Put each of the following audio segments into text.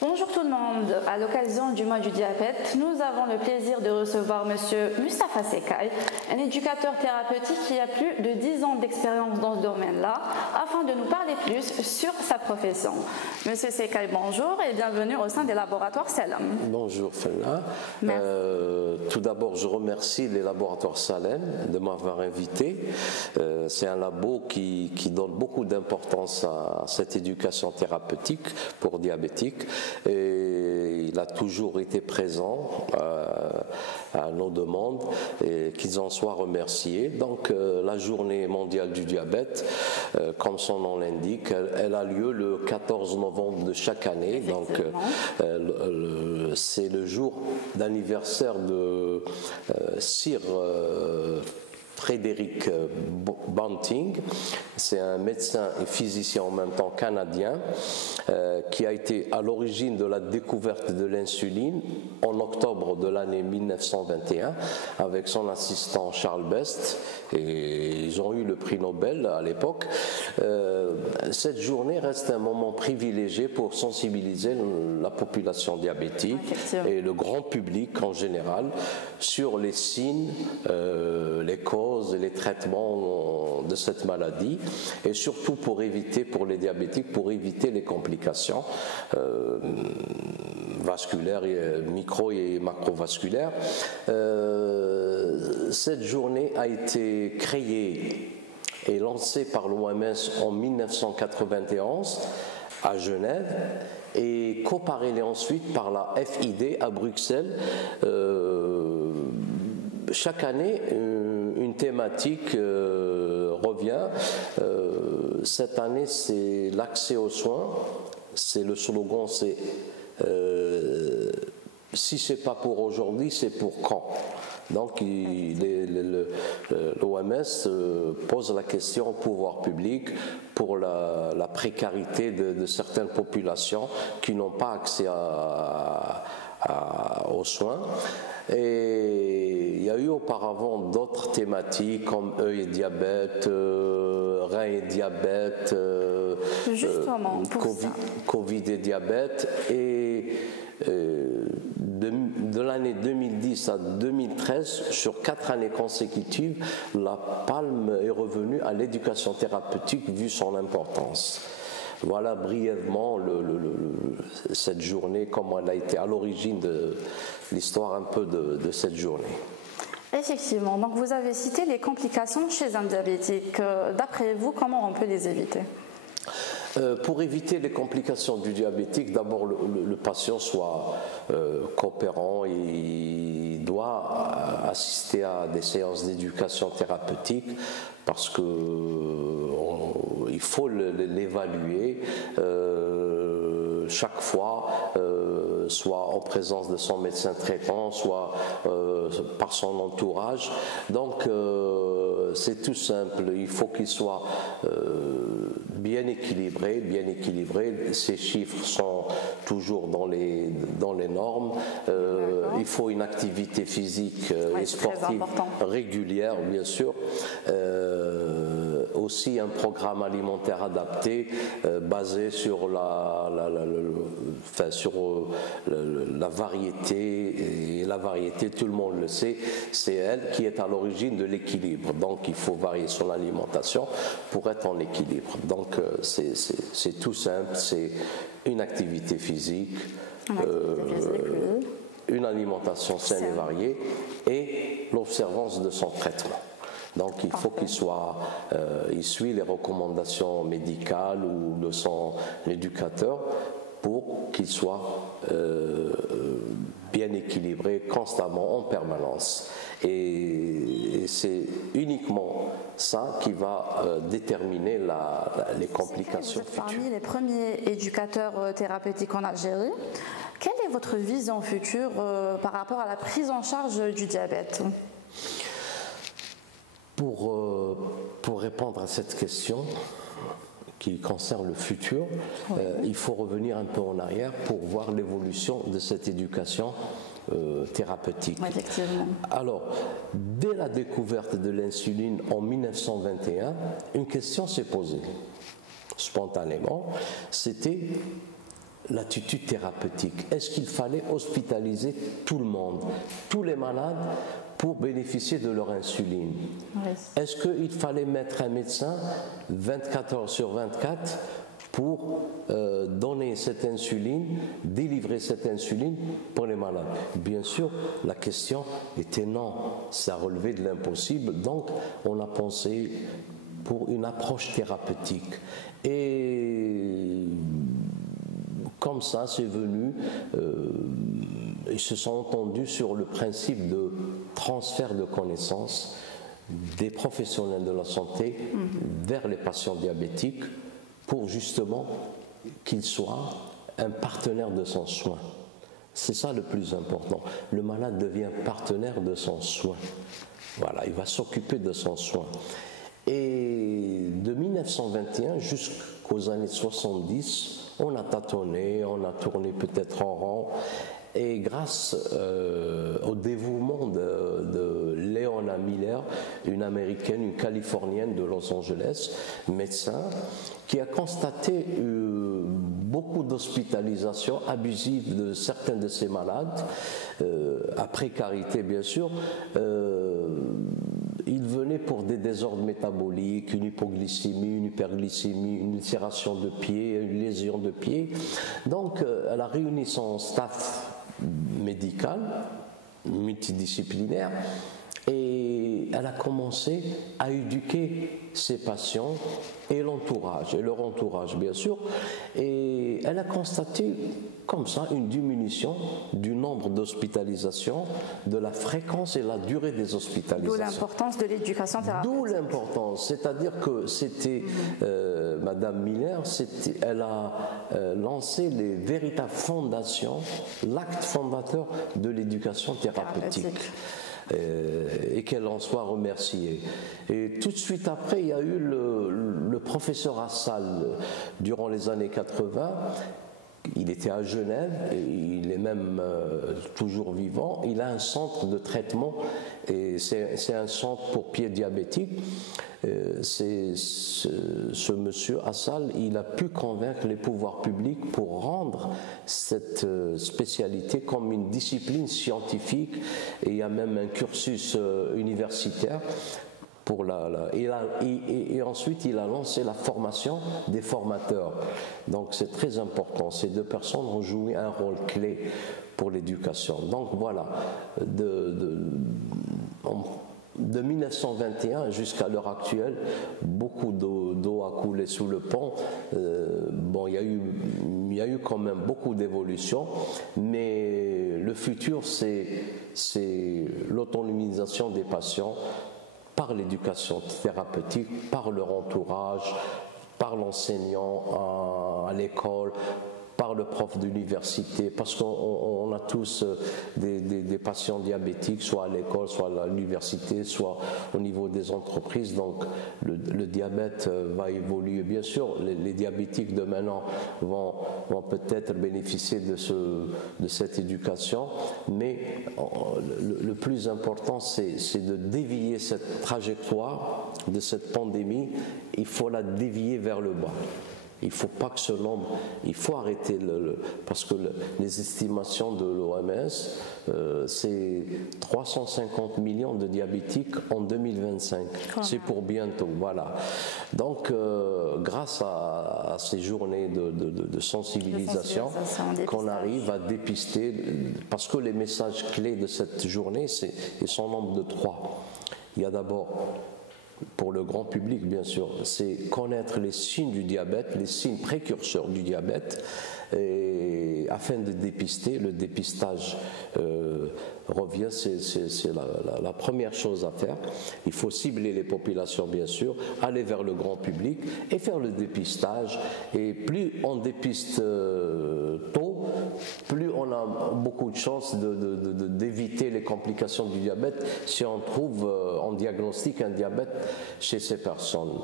Bonjour tout le monde. À l'occasion du mois du diabète, nous avons le plaisir de recevoir Monsieur Moustapha Sekay, un éducateur thérapeutique qui a plus de 10 ans d'expérience dans ce domaine-là, afin de nous parler plus sur sa profession. Monsieur Sekay, bonjour et bienvenue au sein des laboratoires Salem. Bonjour Fela. Tout d'abord, je remercie les laboratoires Salem de m'avoir invité. C'est un labo qui donne beaucoup d'importance à cette éducation thérapeutique pour diabétiques. Et il a toujours été présent à nos demandes et qu'ils en soient remerciés. Donc la journée mondiale du diabète, comme son nom l'indique, elle a lieu le 14 novembre de chaque année. Donc c'est le jour d'anniversaire de Sir Frédéric Banting. C'est un médecin et physicien en même temps canadien qui a été à l'origine de la découverte de l'insuline en octobre de l'année 1921 avec son assistant Charles Best, et ils ont eu le prix Nobel à l'époque. Cette journée reste un moment privilégié pour sensibiliser la population diabétique et le grand public en général sur les signes, les causes et les traitements de cette maladie, et surtout pour éviter, pour les diabétiques, pour éviter les complications vasculaires, micro et macrovasculaires. Cette journée a été créée et lancée par l'OMS en 1991 à Genève et coparrainée ensuite par la FID à Bruxelles. Chaque année, une thématique revient. Cette année, c'est l'accès aux soins. C'est le slogan, c'est si c'est pas pour aujourd'hui, c'est pour quand. Donc l'OMS pose la question au pouvoir public pour la précarité de certaines populations qui n'ont pas accès aux soins. Et il y a eu auparavant d'autres thématiques comme œil et diabète, rein et diabète, Covid et diabète. Et de l'année 2010 à 2013, sur 4 années consécutives, la palme est revenue à l'éducation thérapeutique vu son importance. Voilà brièvement cette journée, comment elle a été à l'origine de l'histoire un peu de cette journée. Effectivement, donc vous avez cité les complications chez un diabétique. D'après vous, comment on peut les éviter ? Pour éviter les complications du diabétique, d'abord le patient soit coopérant, il doit assister à des séances d'éducation thérapeutique parce que il faut l'évaluer chaque fois, soit en présence de son médecin traitant, soit par son entourage. Donc c'est tout simple, il faut qu'il soit bien équilibré. Ces chiffres sont toujours dans les normes. Il faut une activité physique et sportive régulière, bien sûr. Aussi un programme alimentaire adapté basé sur la variété. Et la variété, tout le monde le sait, c'est elle qui est à l'origine de l'équilibre. Donc il faut varier son alimentation pour être en équilibre. Donc c'est tout simple, c'est une activité physique, une alimentation saine et variée et l'observance de son traitement. Donc il faut il suit les recommandations médicales ou de son éducateur pour qu'il soit bien équilibré constamment, en permanence. Et c'est uniquement ça qui va déterminer les complications futures. Parmi les premiers éducateurs thérapeutiques en Algérie, quelle est votre vision future par rapport à la prise en charge du diabète ? Pour répondre à cette question qui concerne le futur, il faut revenir un peu en arrière pour voir l'évolution de cette éducation thérapeutique. Effectivement. Alors, dès la découverte de l'insuline en 1921, une question s'est posée spontanément, c'était l'attitude thérapeutique. Est-ce qu'il fallait hospitaliser tout le monde, tous les malades, pour bénéficier de leur insuline? Oui. Est-ce qu'il fallait mettre un médecin 24 heures sur 24 pour donner cette insuline, délivrer cette insuline pour les malades? Bien sûr, la question était non, ça relevait de l'impossible, donc on a pensé pour une approche thérapeutique. Et comme ça, c'est venu, ils se sont entendus sur le principe de transfert de connaissances des professionnels de la santé vers les patients diabétiques pour justement qu'ils soient un partenaire de son soin. C'est ça le plus important. Le malade devient partenaire de son soin. Voilà, il va s'occuper de son soin. Et de 1921 jusqu'aux années 70, on a tâtonné, on a tourné peut-être en rond. Et grâce au dévouement de Leona Miller, une américaine, une californienne de Los Angeles, médecin, qui a constaté beaucoup d'hospitalisations abusives de certains de ces malades, à précarité bien sûr. Ils venaient pour des désordres métaboliques, une hypoglycémie, une hyperglycémie, une ulcération de pied, une lésion de pied. Donc elle a réuni son staff médical, multidisciplinaire, et elle a commencé à éduquer ses patients et l'entourage, et leur entourage bien sûr, et elle a constaté comme ça une diminution du nombre d'hospitalisations, de la fréquence et la durée des hospitalisations. D'où l'importance de l'éducation thérapeutique. D'où l'importance, c'est-à-dire que c'était Madame Miller, elle a lancé les véritables fondations, l'acte fondateur de l'éducation thérapeutique. Et qu'elle en soit remerciée. Et tout de suite après, il y a eu le professeur Assal durant les années 80. Il était à Genève, et il est même toujours vivant. Il a un centre de traitement, et c'est un centre pour pieds diabétiques. Ce monsieur Assal, il a pu convaincre les pouvoirs publics pour rendre cette spécialité comme une discipline scientifique, et il y a même un cursus universitaire. Et ensuite, il a lancé la formation des formateurs. Donc, c'est très important. Ces deux personnes ont joué un rôle clé pour l'éducation. Donc, voilà, de 1921 jusqu'à l'heure actuelle, beaucoup d'eau a coulé sous le pont. Bon, il y a eu quand même beaucoup d'évolutions, mais le futur, c'est l'autonomisation des patients, par l'éducation thérapeutique, par leur entourage, par l'enseignant à l'école, par le prof d'université, parce qu'on a tous des patients diabétiques, soit à l'école, soit à l'université, soit au niveau des entreprises. Donc le diabète va évoluer. Bien sûr, les diabétiques de maintenant vont peut-être bénéficier de cette éducation, mais le plus important, c'est de dévier cette trajectoire de cette pandémie. Il faut la dévier vers le bas. Il ne faut pas que ce nombre, il faut arrêter, parce que les estimations de l'OMS, c'est 350 millions de diabétiques en 2025. C'est pour bientôt, voilà. Donc, grâce à ces journées de sensibilisation, qu'on arrive à dépister, parce que les messages clés de cette journée, ils sont au nombre de 3. Il y a d'abord, pour le grand public bien sûr, c'est connaître les signes du diabète, les signes précurseurs du diabète, et afin de dépister. Le dépistage revient, c'est la première chose à faire. Il faut cibler les populations bien sûr, aller vers le grand public et faire le dépistage. Et plus on dépiste tôt, plus on a beaucoup de chances d'éviter les complications du diabète si on trouve, on diagnostique un diabète chez ces personnes.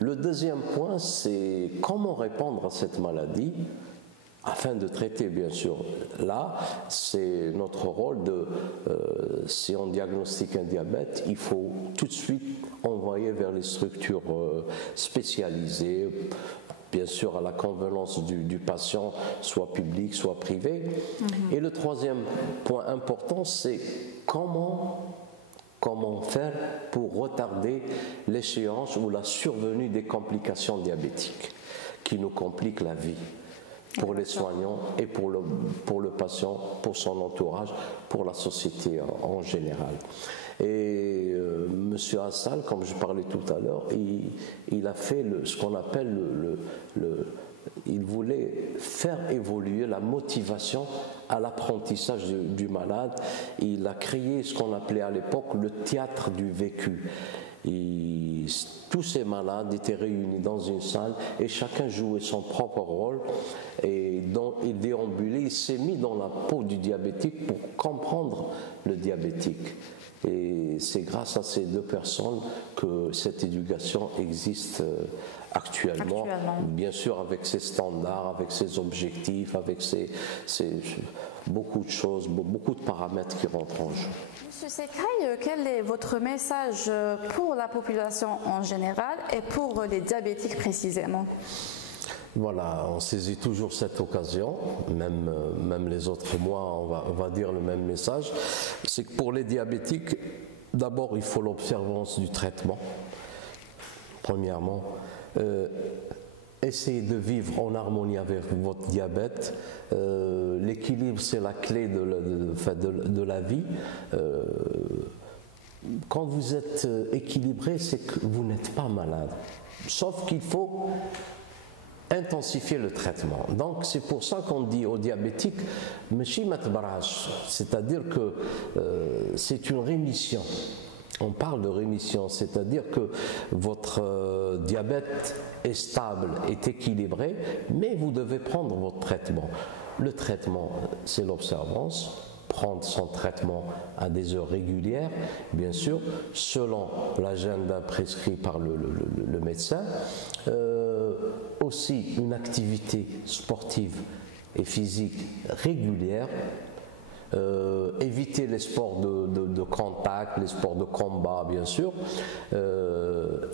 Le deuxième point, c'est comment répondre à cette maladie afin de traiter, bien sûr. Là, c'est notre rôle si on diagnostique un diabète, il faut tout de suite envoyer vers les structures spécialisées, bien sûr à la convenance du patient, soit public, soit privé. Et le troisième point important, c'est comment faire pour retarder l'échéance ou la survenue des complications diabétiques qui nous compliquent la vie pour les soignants et pour le patient, pour son entourage, pour la société en général. Et M. Assal, comme je parlais tout à l'heure, il a fait ce qu'on appelle il voulait faire évoluer la motivation à l'apprentissage du malade. Il a créé ce qu'on appelait à l'époque le théâtre du vécu. Tous ces malades étaient réunis dans une salle et chacun jouait son propre rôle et il déambulait, il s'est mis dans la peau du diabétique pour comprendre le diabétique. Et c'est grâce à ces deux personnes que cette éducation existe actuellement. Bien sûr avec ses standards, avec ses objectifs, avec beaucoup de choses, beaucoup de paramètres qui rentrent en jeu. Monsieur Sekai, quel est votre message pour la population en général et pour les diabétiques précisément? Voilà, on saisit toujours cette occasion, même les autres mois, on va dire le même message. C'est que pour les diabétiques, d'abord il faut l'observance du traitement, premièrement. Essayez de vivre en harmonie avec votre diabète. L'équilibre, c'est la clé de la vie. Quand vous êtes équilibré, c'est que vous n'êtes pas malade. Sauf qu'il faut intensifier le traitement. Donc c'est pour ça qu'on dit aux diabétiques, c'est-à-dire que c'est une rémission. On parle de rémission, c'est-à-dire que votre diabète est stable, est équilibré, mais vous devez prendre votre traitement. Le traitement, c'est l'observance, prendre son traitement à des heures régulières, bien sûr, selon l'agenda prescrit par le médecin. Aussi une activité sportive et physique régulière. Éviter les sports de contact, les sports de combat, bien sûr.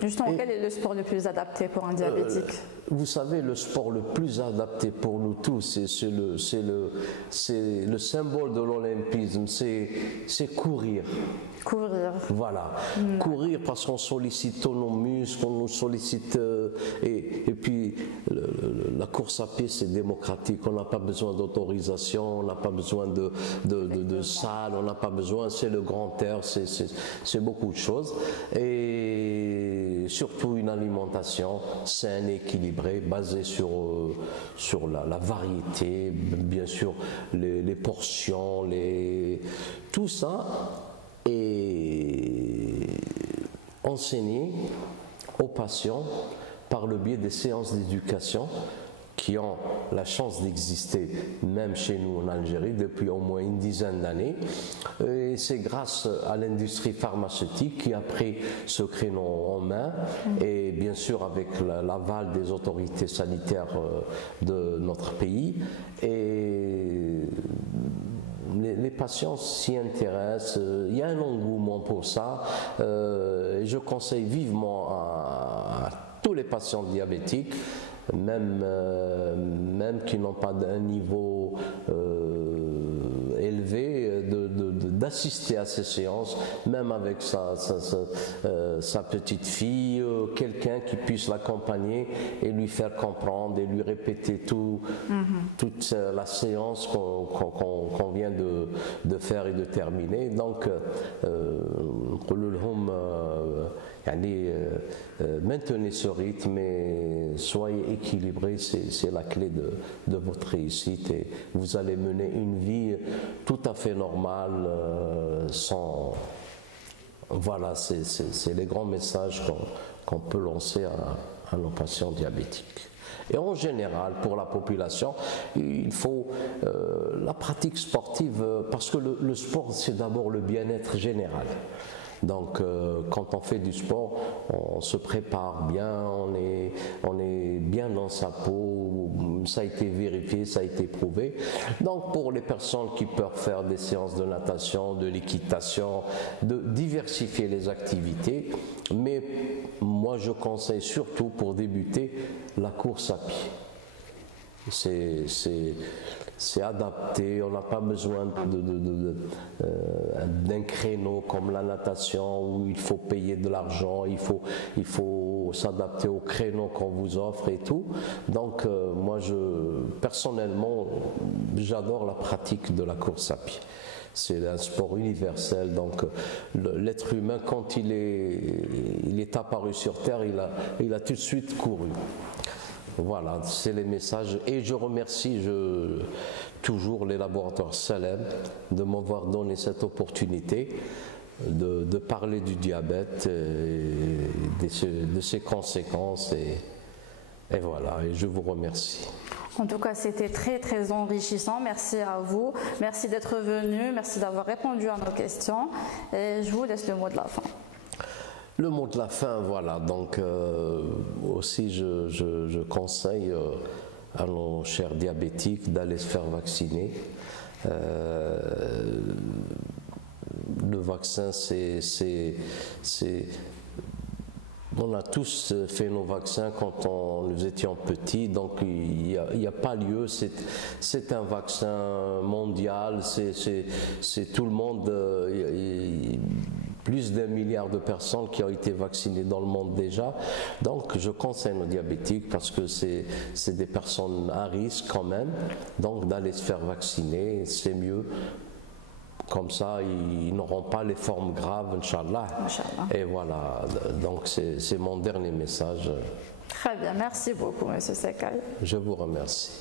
Justement, quel est le sport le plus adapté pour un diabétique? Vous savez, le sport le plus adapté pour nous tous, c'est le symbole de l'olympisme, c'est courir. Courir. Voilà, courir parce qu'on sollicite tous nos muscles, on nous sollicite et puis la course à pied c'est démocratique, on n'a pas besoin d'autorisation, on n'a pas besoin de salle, on n'a pas besoin, c'est le grand air, c'est beaucoup de choses et surtout une alimentation saine et équilibrée basée sur la variété, bien sûr les portions, tout ça. Et enseigner aux patients par le biais des séances d'éducation qui ont la chance d'exister même chez nous en Algérie depuis au moins une dizaine d'années. Et c'est grâce à l'industrie pharmaceutique qui a pris ce créneau en main et bien sûr avec l'aval des autorités sanitaires de notre pays. Et les patients s'y intéressent, il y a un engouement pour ça. Je conseille vivement à tous les patients diabétiques, même qui n'ont pas un niveau élevé, d'assister à ces séances, même avec sa petite fille, quelqu'un qui puisse l'accompagner et lui faire comprendre et lui répéter toute la séance qu'on vient de faire et de terminer. Donc, maintenez ce rythme et soyez équilibrés, c'est la clé de votre réussite et vous allez mener une vie tout à fait normale sans... Voilà, c'est les grands messages qu'on peut lancer à nos patients diabétiques. Et en général, pour la population, il faut la pratique sportive, parce que le sport, c'est d'abord le bien-être général. Donc quand on fait du sport, on se prépare bien, on est bien dans sa peau, ça a été vérifié, ça a été prouvé. Donc pour les personnes qui peuvent faire des séances de natation, de l'équitation, de diversifier les activités, mais moi je conseille surtout pour débuter la course à pied. C'est adapté, on n'a pas besoin d'un créneau comme la natation où il faut payer de l'argent, il faut s'adapter au créneau qu'on vous offre et tout. Donc moi personnellement j'adore la pratique de la course à pied. C'est un sport universel, donc l'être humain quand il est apparu sur Terre, il a tout de suite couru. Voilà, c'est les messages. Et je remercie toujours les laboratoires Salem de m'avoir donné cette opportunité de parler du diabète et de ses conséquences. Et voilà, et je vous remercie. En tout cas, c'était très très enrichissant. Merci à vous. Merci d'être venu. Merci d'avoir répondu à nos questions. Et je vous laisse le mot de la fin. Le mot de la fin, voilà, donc aussi je conseille à nos chers diabétiques d'aller se faire vacciner. Le vaccin, on a tous fait nos vaccins quand nous étions petits, donc il n'y a pas lieu, c'est un vaccin mondial, c'est tout le monde, plus d'1 milliard de personnes qui ont été vaccinées dans le monde déjà. Donc je conseille aux diabétiques, parce que c'est des personnes à risque quand même, donc d'aller se faire vacciner, c'est mieux. Comme ça, ils n'auront pas les formes graves, Inch'Allah. Et voilà, donc c'est mon dernier message. Très bien, merci beaucoup, M. Sekai. Je vous remercie.